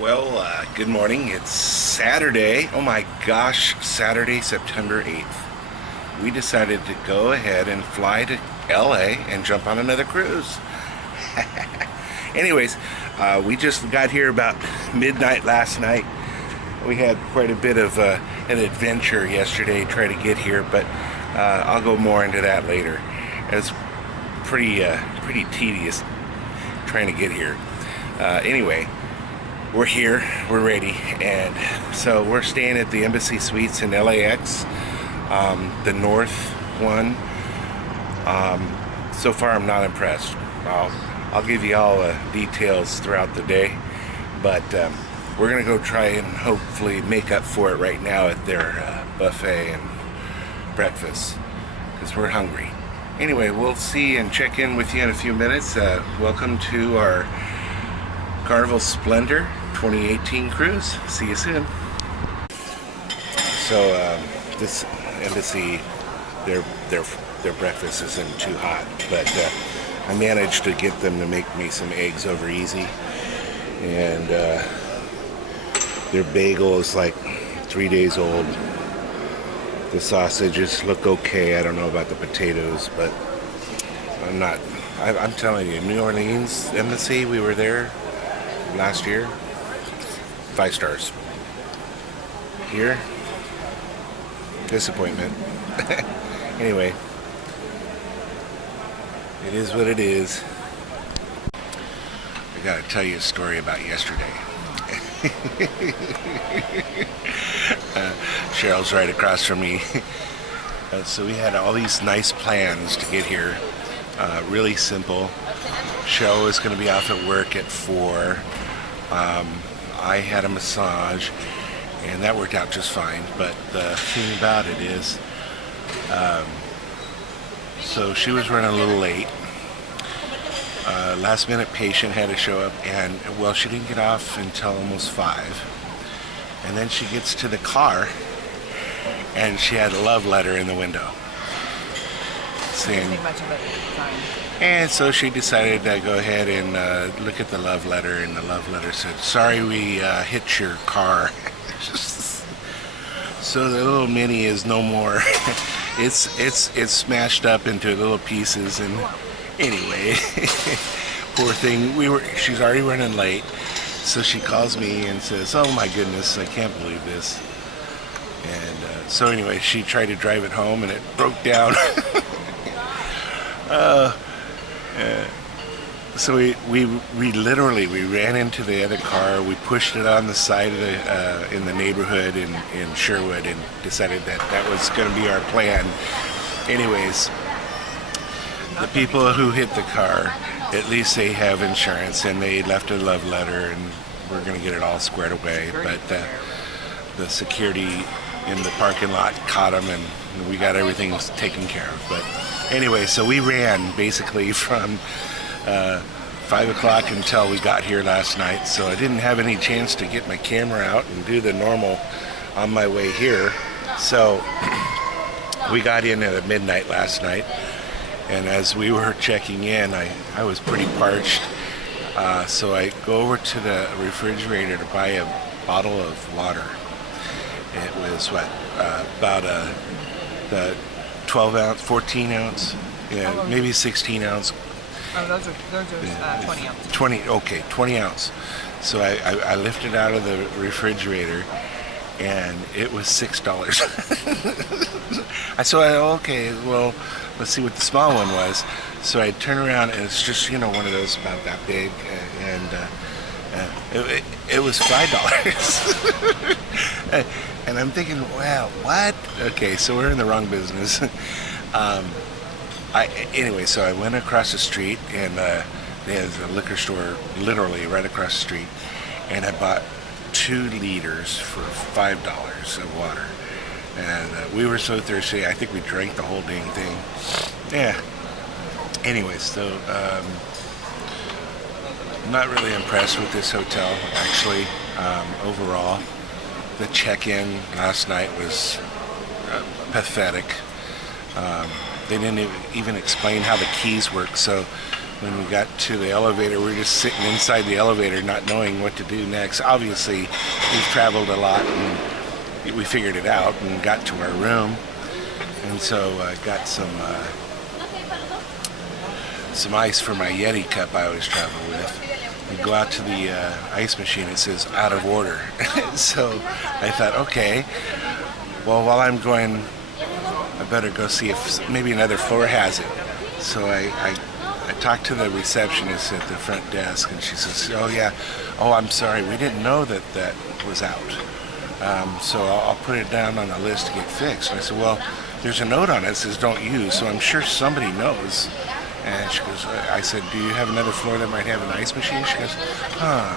Well, good morning. It's Saturday. Oh my gosh, Saturday, September 8th. We decided to go ahead and fly to LA and jump on another cruise. Anyways, we just got here about midnight last night. We had quite a bit of an adventure yesterday trying to get here, but I'll go more into that later. It's pretty tedious trying to get here. Anyway, we're here, we're ready, and so we're staying at the Embassy Suites in LAX, the north one. So far I'm not impressed. I'll give you all details throughout the day, but we're gonna go try and hopefully make up for it right now at their buffet and breakfast, because we're hungry. Anyway, we'll see and check in with you in a few minutes. Welcome to our Carnival Splendor 2018 cruise. See you soon. So this embassy, their breakfast isn't too hot, but I managed to get them to make me some eggs over easy, and their bagel is like 3 days old. The sausages look okay. I don't know about the potatoes, but I'm telling you, New Orleans Embassy, we were there last year, 5 stars. Here, disappointment. Anyway, it is what it is. I gotta tell you a story about yesterday. Cheryl's right across from me. So we had all these nice plans to get here. Really simple. Cheryl was going to be off at work at 4. I had a massage, and that worked out just fine. But the thing about it is, so she was running a little late. Last minute patient had to show up, and well, she didn't get off until almost 5. And then she gets to the car, and she had a love letter in the window saying, and so she decided to go ahead and look at the love letter, and the love letter said, "Sorry, we hit your car." So the little Mini is no more. It's smashed up into little pieces, and anyway, poor thing. She's already running late, so she calls me and says, "Oh my goodness, I can't believe this." And so anyway, she tried to drive it home, and it broke down. So we literally ran into the other car. We pushed it on the side of the in the neighborhood in Sherwood, and decided that was going to be our plan. Anyways, the people who hit the car, at least they have insurance, and they left a love letter, and we're going to get it all squared away. But the security in the parking lot caught them, and we got everything taken care of. But anyway, so we ran basically from 5 o'clock until we got here last night, so I didn't have any chance to get my camera out and do the normal on my way here. So we got in at midnight last night, and as we were checking in, I was pretty parched, so I go over to the refrigerator to buy a bottle of water. It was about the 12 ounce, 14 ounce, yeah, maybe 16 ounce. Oh, those are 20 ounce. 20 ounce. So I lifted out of the refrigerator, and it was $6. I said, okay, well, let's see what the small one was. So I turn around, and it's just, one of those about that big, and it was $5. And I'm thinking, wow, what? Okay, so we're in the wrong business. Anyway, so I went across the street, and there's a liquor store literally right across the street, and I bought 2 liters for $5 of water. And we were so thirsty, I think we drank the whole dang thing. Yeah. Anyway, so I'm not really impressed with this hotel, actually, overall. The check-in last night was pathetic. They didn't even explain how the keys work, so when we got to the elevator, we were just sitting inside the elevator not knowing what to do next. Obviously, we've traveled a lot and we figured it out and got to our room. And so I got some ice for my Yeti cup I always travel with. We go out to the ice machine, it says out of order. So I thought, okay, well, while I'm going, I better go see if maybe another floor has it. So I talked to the receptionist at the front desk, and she says, oh yeah, oh, I'm sorry, we didn't know that that was out. So I'll put it down on the list to get fixed. And I said, well, there's a note on it that says don't use, so I'm sure somebody knows. And she goes, I said, do you have another floor that might have an ice machine? She goes, huh.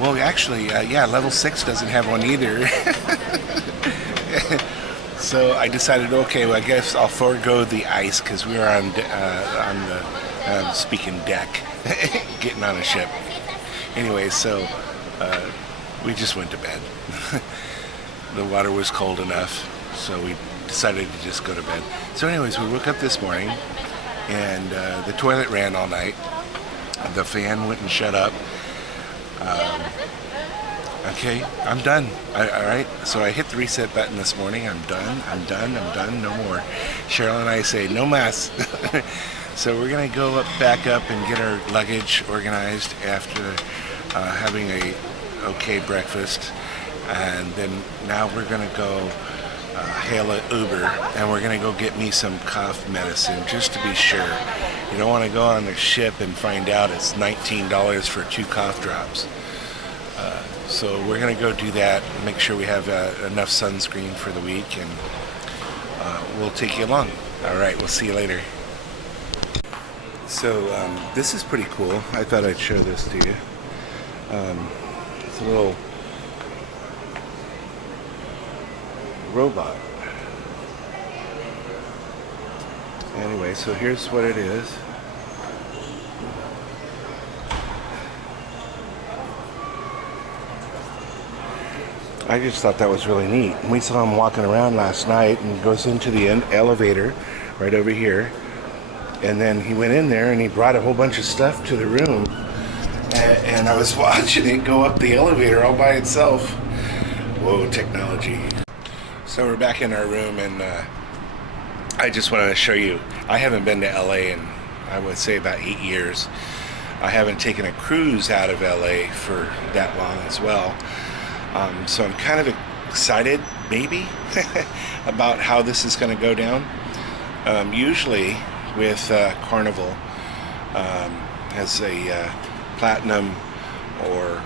Well, actually, yeah, level 6 doesn't have one either. So I decided, okay, well, I guess I'll forego the ice because we were on the speaking deck, getting on a ship. Anyway, so we just went to bed. The water was cold enough, so we decided to just go to bed. So anyways, we woke up this morning, and the toilet ran all night. The fan wouldn't shut up. Okay, I'm done. All right, so I hit the reset button this morning. I'm done, no more. Cheryl and I say, no mas. So we're gonna go back up and get our luggage organized after having a okay breakfast. And then now we're gonna go hail an Uber, and we're gonna go get me some cough medicine just to be sure. You don't want to go on the ship and find out it's $19 for 2 cough drops. So we're gonna go do that and make sure we have enough sunscreen for the week, and we'll take you along. All right, we'll see you later. So this is pretty cool. I thought I'd show this to you. It's a little robot. Anyway, so here's what it is. I just thought that was really neat. We saw him walking around last night, and goes into the elevator right over here. And then he went in there and he brought a whole bunch of stuff to the room. And I was watching it go up the elevator all by itself. Whoa, technology. So we're back in our room, and I just wanted to show you. I haven't been to LA in, I would say, about 8 years. I haven't taken a cruise out of LA for that long as well. So I'm kind of excited, maybe, about how this is going to go down. Usually with Carnival, as a platinum or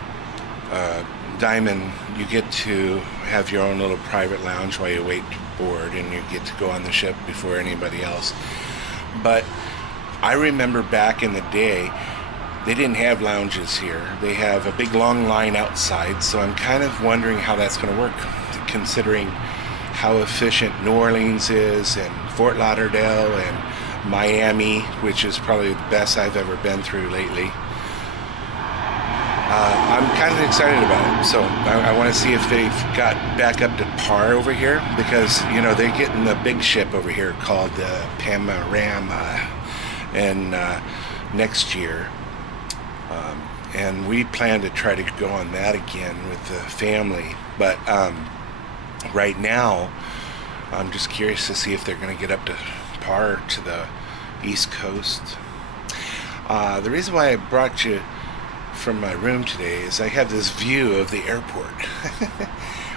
diamond, you get to have your own little private lounge while you wait to board, and you get to go on the ship before anybody else. But I remember back in the day, they didn't have lounges here. They have a big long line outside, so I'm kind of wondering how that's going to work, considering how efficient New Orleans is, and Fort Lauderdale, and Miami, which is probably the best I've ever been through lately. I'm kind of excited about it, so I want to see if they've got back up to par over here, because, you know, they're getting the big ship over here called the Panorama, and next year. And we plan to try to go on that again with the family. But right now, I'm just curious to see if they're going to get up to par to the East Coast. The reason why I brought you from my room today is I have this view of the airport.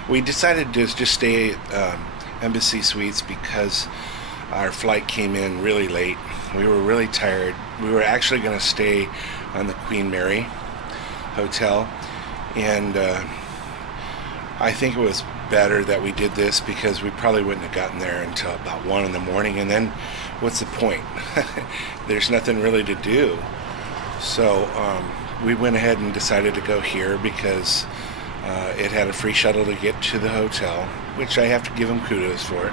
We decided to just stay at Embassy Suites because our flight came in really late. We were really tired. We were actually going to stay on the Queen Mary Hotel, and I think it was better that we did this, because we probably wouldn't have gotten there until about 1 in the morning, and then what's the point? There's nothing really to do. So we went ahead and decided to go here because it had a free shuttle to get to the hotel, which I have to give them kudos for.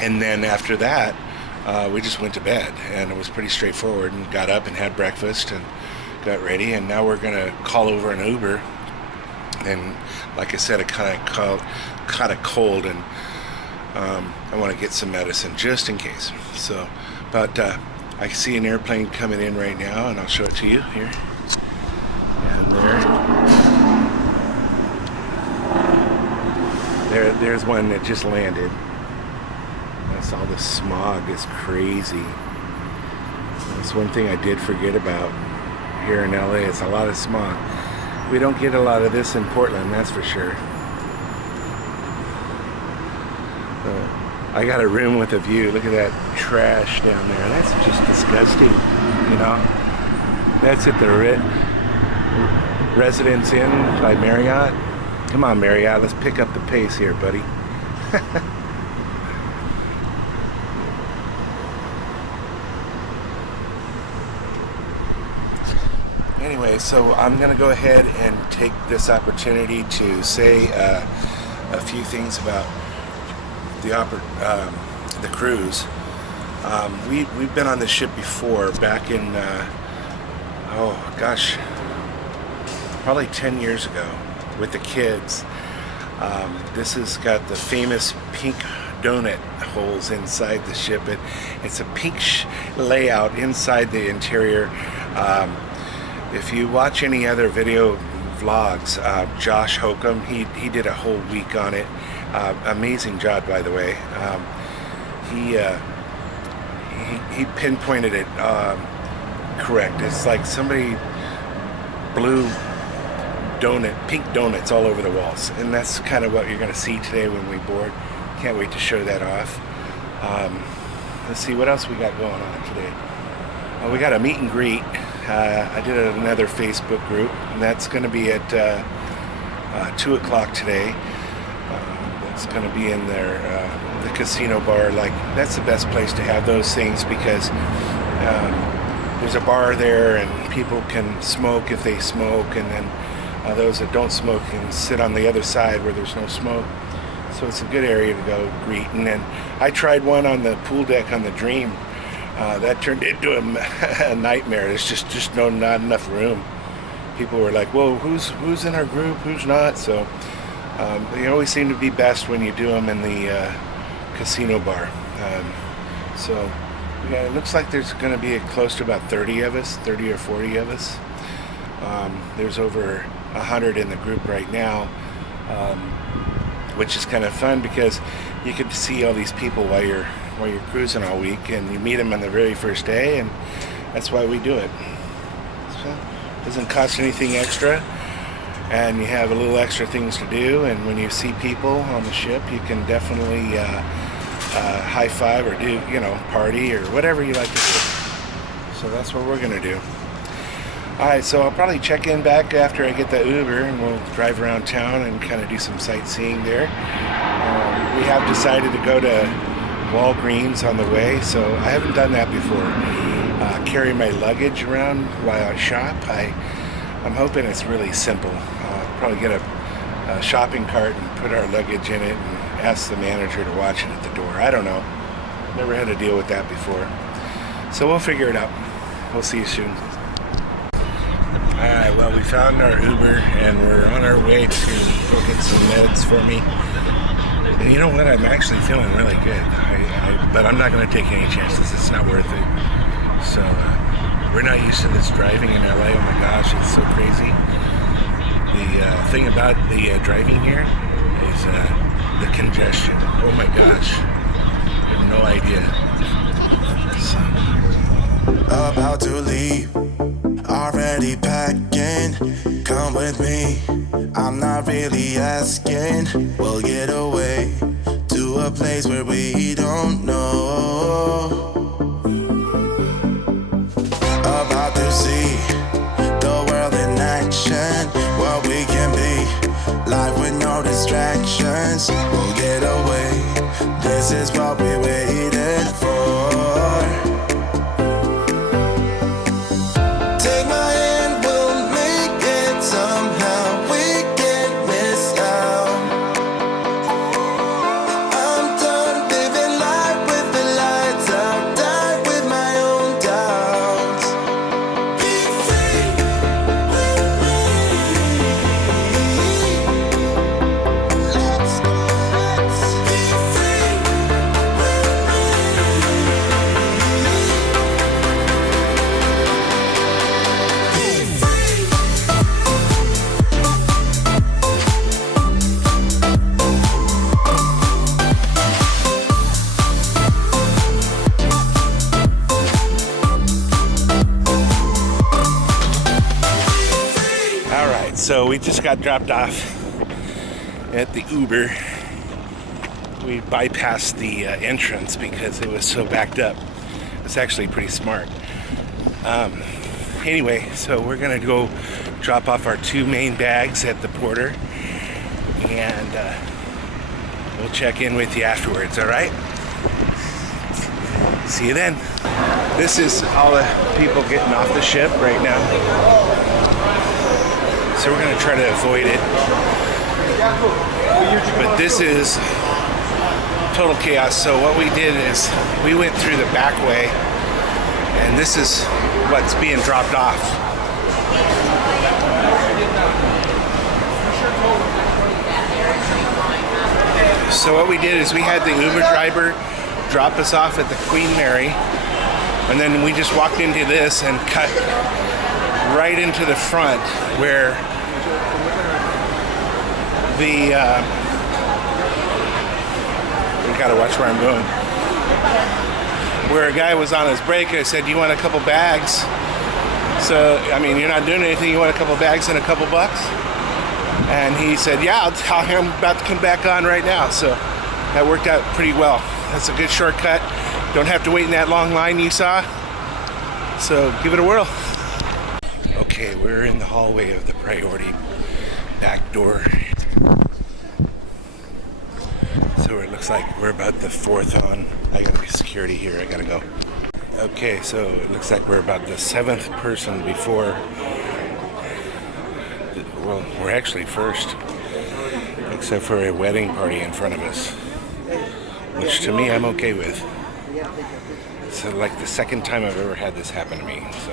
And then after that, we just went to bed, and it was pretty straightforward, and got up and had breakfast and got ready, and now we're gonna call over an Uber. And like I said, I kind of caught a cold, and I want to get some medicine just in case. So, but I see an airplane coming in right now, and I'll show it to you here. And there's one that just landed. That's all the smog is crazy. That's one thing I did forget about here in LA. It's a lot of smog. We don't get a lot of this in Portland, that's for sure. I got a room with a view. Look at that trash down there. That's just disgusting, you know. That's at the Residence Inn by Marriott. Come on, Marriott, let's pick up the pace here, buddy. Anyway, so I'm going to go ahead and take this opportunity to say a few things about the cruise. We've been on this ship before, back in oh gosh, probably 10 years ago with the kids. This has got the famous pink donut holes inside the ship. It's a pink layout inside the interior. If you watch any other video vlogs, Josh Hokum, he did a whole week on it. Amazing job, by the way. He pinpointed it correct. It's like somebody blew pink donuts all over the walls, and that's kind of what you're going to see today when we board. Can't wait to show that off. Let's see what else we got going on today. We got a meet and greet. I did another Facebook group, and that's going to be at 2 o'clock today. It's going to be in there, the casino bar. Like, that's the best place to have those things, because there's a bar there and people can smoke if they smoke, and then those that don't smoke can sit on the other side where there's no smoke. So it's a good area to go greet. And then I tried one on the pool deck on the Dream. That turned into a nightmare. There's just not enough room. People were like, "Whoa, who's in our group? Who's not?" So they always seem to be best when you do them in the casino bar. So yeah, it looks like there's going to be close to about 30 of us, 30 or 40 of us. There's over 100 in the group right now, which is kind of fun because you can see all these people while you're cruising all week, and you meet them on the very first day, and that's why we do it. So it doesn't cost anything extra, and you have a little extra things to do, and when you see people on the ship, you can definitely high five or do, party or whatever you like to do. So that's what we're gonna do. Alright, so I'll probably check in back after I get the Uber, and we'll drive around town and kind of do some sightseeing there. We have decided to go to Walgreens on the way, so I haven't done that before. Carry my luggage around while I shop. I'm hoping it's really simple. Probably get a shopping cart and put our luggage in it and ask the manager to watch it at the door. I don't know. Never had to deal with that before. So we'll figure it out. We'll see you soon. Alright, well, we found our Uber and we're on our way to go get some meds for me. And you know what? I'm actually feeling really good. But I'm not going to take any chances. It's not worth it. So, we're not used to this driving in LA. Oh my gosh, it's so crazy. The thing about the driving here is the congestion. Oh my gosh. I have no idea. So. About to leave, already packing. Come with me, I'm not really asking. We'll get away to a place where we don't know. About to see the world in action, what we can be, life with no distractions. We'll get away, this is what we waited for. Take my hand, we'll make it somehow. We can't miss out. I'm done living life with the lights So we just got dropped off at the Uber. We bypassed the entrance because it was so backed up. It's actually pretty smart. Anyway, so we're gonna go drop off our 2 main bags at the porter, and we'll check in with you afterwards, all right? See you then. This is all the people getting off the ship right now. So we're gonna try to avoid it. But this is total chaos. So what we did is we went through the back way, and this is what's being dropped off. So what we did is we had the Uber driver drop us off at the Queen Mary, and then we just walked into this and cut right into the front where the I gotta watch where I'm going. Where a guy was on his break, I said, "You want a couple bags?" So, I mean, you're not doing anything. You want a couple bags and a couple bucks? And he said, "Yeah, I'm about to come back on right now." So that worked out pretty well. That's a good shortcut. Don't have to wait in that long line you saw. So give it a whirl. Okay, we're in the hallway of the priority back door. So it looks like we're about the 4th on. I gotta be security here, I gotta go. Okay, so it looks like we're about the 7th person before, well, we're actually first, except for a wedding party in front of us, which to me I'm okay with. It's like the 2nd time I've ever had this happen to me. So,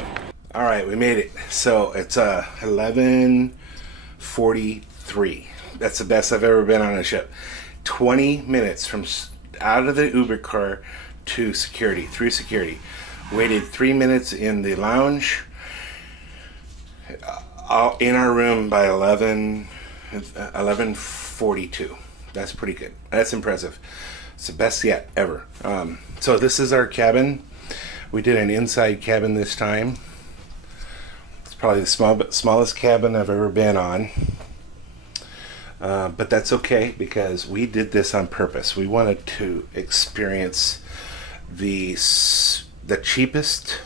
all right, we made it. So it's 11:43. That's the best I've ever been on a ship. 20 minutes from out of the Uber car to security, through security. Waited 3 minutes in the lounge. In our room by 11:42. That's pretty good. That's impressive. It's the best yet ever. So this is our cabin. We did an inside cabin this time. It's probably the smallest cabin I've ever been on. But that's okay because we did this on purpose. We wanted to experience the cheapest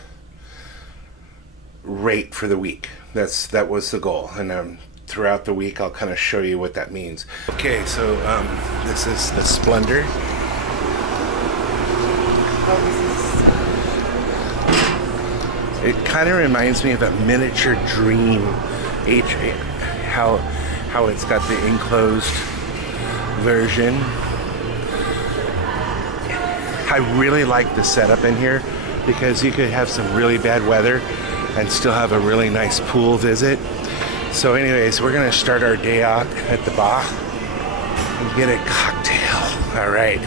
rate for the week. That was the goal, and throughout the week I'll kind of show you what that means. Okay, so this is the Splendor. It kind of reminds me of a miniature Dream how it's got the enclosed version. I really like the setup in here because you could have some really bad weather and still have a really nice pool visit. So anyways, we're gonna start our day out at the bar and get a cocktail. All right.